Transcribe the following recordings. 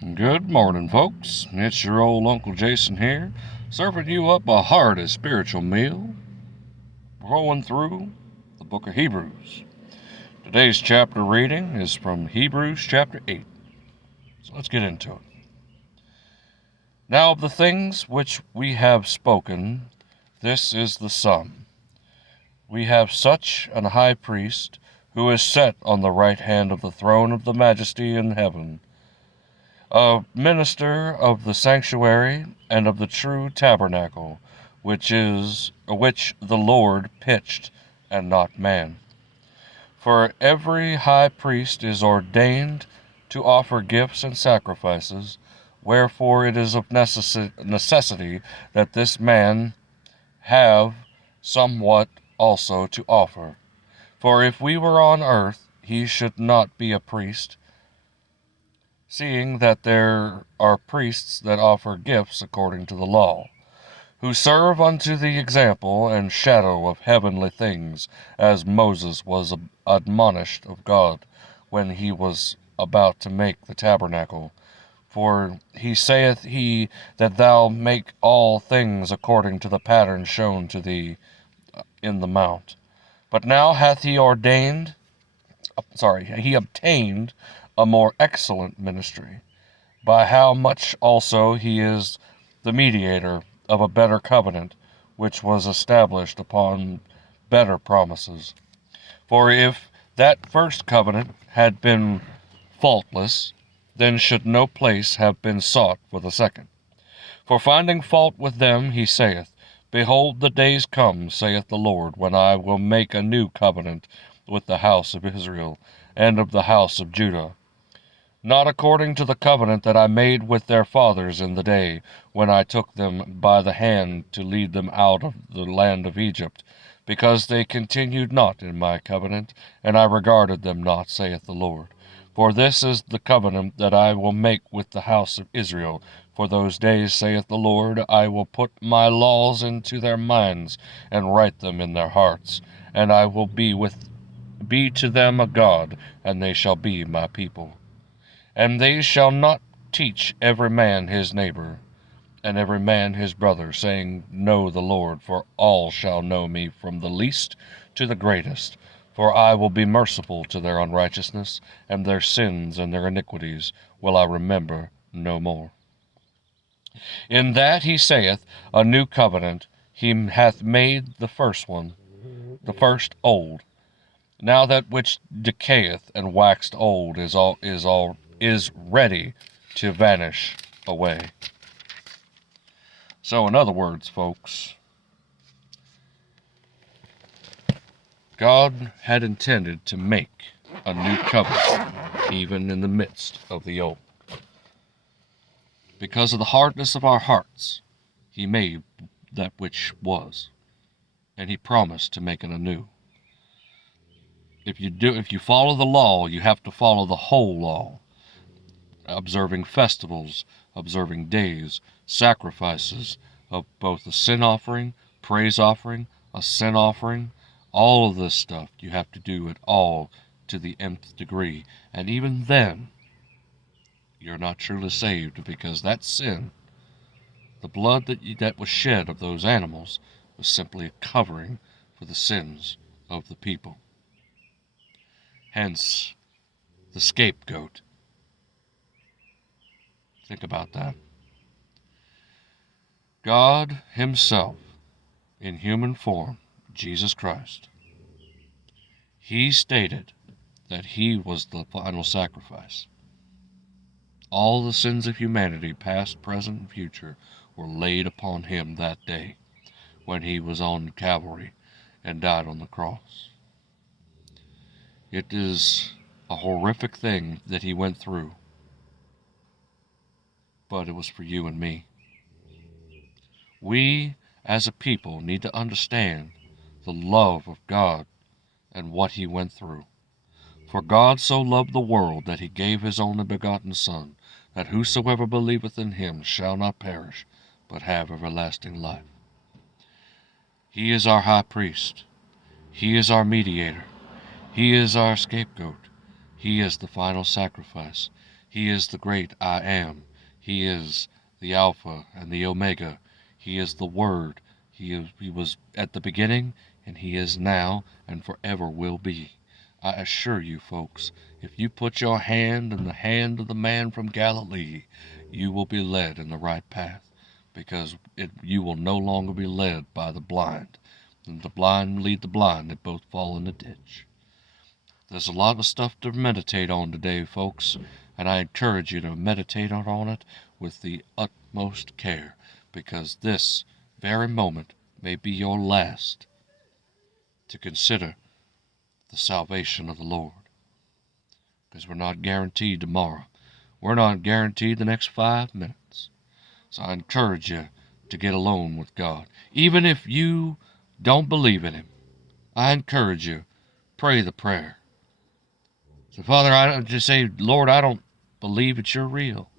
Good morning, folks. It's your old Uncle Jason here, serving you up a hearty spiritual meal, going through the book of Hebrews. Today's chapter reading is from Hebrews chapter 8. So let's get into it. Now of the things which we have spoken, this is the sum. We have such an high priest, who is set on the right hand of the throne of the majesty in heaven, a minister of the sanctuary and of the true tabernacle, which the Lord pitched, and not man. For every high priest is ordained to offer gifts and sacrifices, wherefore it is of necessity that this man have somewhat also to offer. For if we were on earth, he should not be a priest, seeing that there are priests that offer gifts according to the law, who serve unto the example and shadow of heavenly things, as Moses was admonished of God when he was about to make the tabernacle. For he saith he that thou make all things according to the pattern shown to thee in the mount. But now hath he obtained a more excellent ministry, by how much also he is the mediator of a better covenant, which was established upon better promises. For if that first covenant had been faultless, then should no place have been sought for the second. For finding fault with them, he saith, Behold, the days come, saith the Lord, when I will make a new covenant with the house of Israel and of the house of Judah, not according to the covenant that I made with their fathers in the day when I took them by the hand to lead them out of the land of Egypt, because they continued not in my covenant, and I regarded them not, saith the Lord. For this is the covenant that I will make with the house of Israel. For those days, saith the Lord, I will put my laws into their minds, and write them in their hearts, and I will be to them a God, and they shall be my people. And they shall not teach every man his neighbor, and every man his brother, saying, Know the Lord, for all shall know me, from the least to the greatest. For I will be merciful to their unrighteousness, and their sins and their iniquities will I remember no more. In that he saith, A new covenant, he hath made the first old. Now that which decayeth and waxed old is ready to vanish away. So in other words, folks, God had intended to make a new covenant even in the midst of the old. Because of the hardness of our hearts, he made that which was, and he promised to make it anew. If you follow the law, you have to follow the whole law. Observing festivals, observing days, sacrifices of both a sin offering, praise offering, a sin offering, all of this stuff, you have to do it all to the nth degree. And even then, you're not truly saved, because that sin, the blood that was shed of those animals, was simply a covering for the sins of the people. Hence, the scapegoat. Think about that. God himself, in human form, Jesus Christ, he stated that he was the final sacrifice. All the sins of humanity, past, present, and future, were laid upon him that day when he was on Calvary and died on the cross. It is a horrific thing that he went through, but it was for you and me. We, as a people, need to understand the love of God and what he went through. For God so loved the world that he gave his only begotten Son, that whosoever believeth in him shall not perish, but have everlasting life. He is our high priest. He is our mediator. He is our scapegoat. He is the final sacrifice. He is the great I am. He is the Alpha and the Omega. He is the Word. He was at the beginning, and He is now, and forever will be. I assure you, folks, if you put your hand in the hand of the man from Galilee, you will be led in the right path, because you will no longer be led by the blind. And the blind lead the blind, they both fall in the ditch. There's a lot of stuff to meditate on today, folks, and I encourage you to meditate on it with the utmost care, because this very moment may be your last to consider the salvation of the Lord. Because we're not guaranteed tomorrow. We're not guaranteed the next 5 minutes. So I encourage you to get alone with God. Even if you don't believe in Him, I encourage you, pray the prayer. So, Father, I don't just say, Lord, I don't believe that you're real,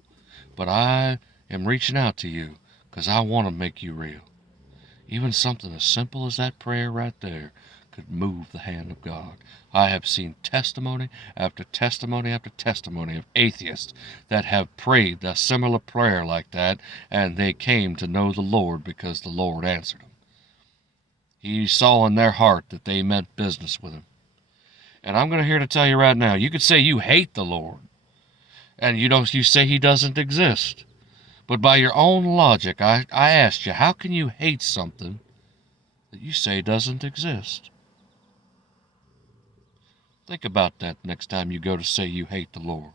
but I am reaching out to you because I want to make you real. Even something as simple as that prayer right there could move the hand of God. I have seen testimony after testimony after testimony of atheists that have prayed a similar prayer like that, and they came to know the Lord because the Lord answered them. He saw in their heart that they meant business with Him. And I'm going to tell you right now, you could say you hate the Lord, and you say He doesn't exist. But by your own logic, I asked you, how can you hate something that you say doesn't exist? Think about that next time you go to say you hate the Lord.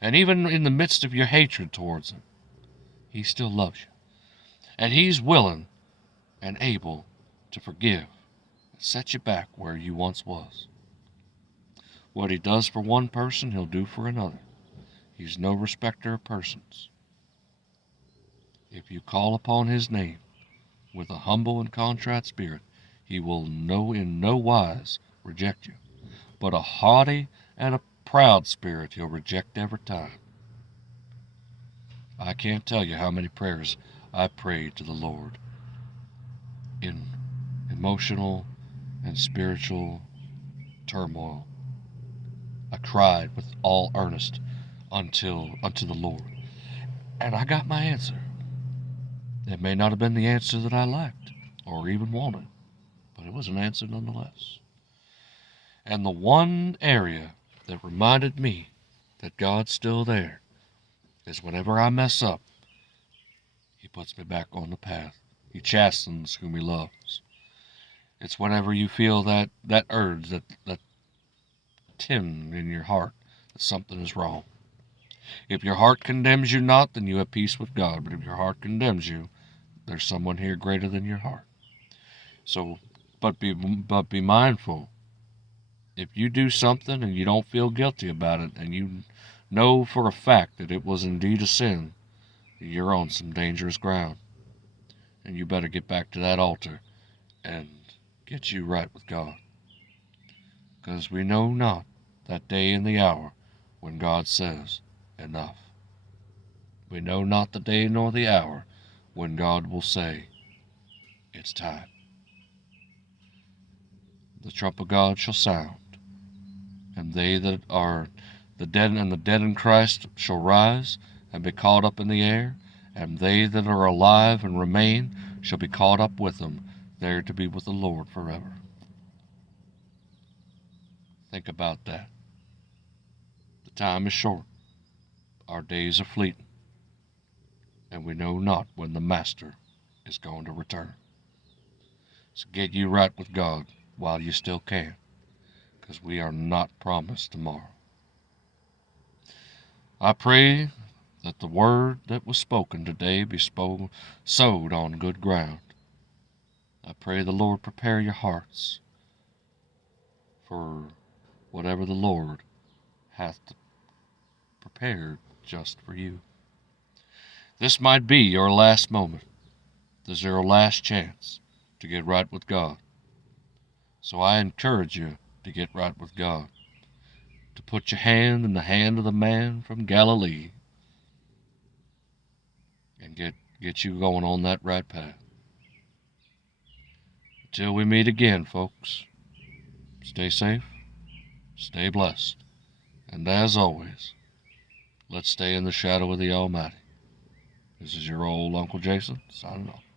And even in the midst of your hatred towards Him, He still loves you. And He's willing and able to forgive and set you back where you once was. What He does for one person, He'll do for another. He's no respecter of persons. If you call upon His name with a humble and contrite spirit, He will in no wise reject you. But a haughty and a proud spirit He'll reject every time. I can't tell you how many prayers I prayed to the Lord in emotional and spiritual turmoil. I cried with all earnest unto the Lord, and I got my answer. It may not have been the answer that I liked or even wanted, but it was an answer nonetheless. And the one area that reminded me that God's still there is whenever I mess up, He puts me back on the path. He chastens whom He loves. It's whenever you feel that urge, that tin in your heart that something is wrong. If your heart condemns you not, then you have peace with God. But if your heart condemns you, there's someone here greater than your heart. So, but be mindful. If you do something and you don't feel guilty about it, and you know for a fact that it was indeed a sin, you're on some dangerous ground. And you better get back to that altar and get you right with God. Because we know not that day and the hour when God says, enough. We know not the day nor the hour when God will say, it's time. The trump of God shall sound, and they that are the dead in Christ shall rise and be caught up in the air, and they that are alive and remain shall be caught up with them, there to be with the Lord forever. Think about that. The time is short, our days are fleeting, and we know not when the Master is going to return. So get you right with God while you still can, because we are not promised tomorrow. I pray that the word that was spoken today be sowed on good ground. I pray the Lord prepare your hearts for whatever the Lord hath prepared just for you. This might be your last moment. This is your last chance to get right with God. So I encourage you to get right with God, to put your hand in the hand of the man from Galilee and get you going on that right path. Until we meet again, folks, stay safe, stay blessed, and as always, Let's stay in the shadow of the Almighty. This is your old Uncle Jason, signing off.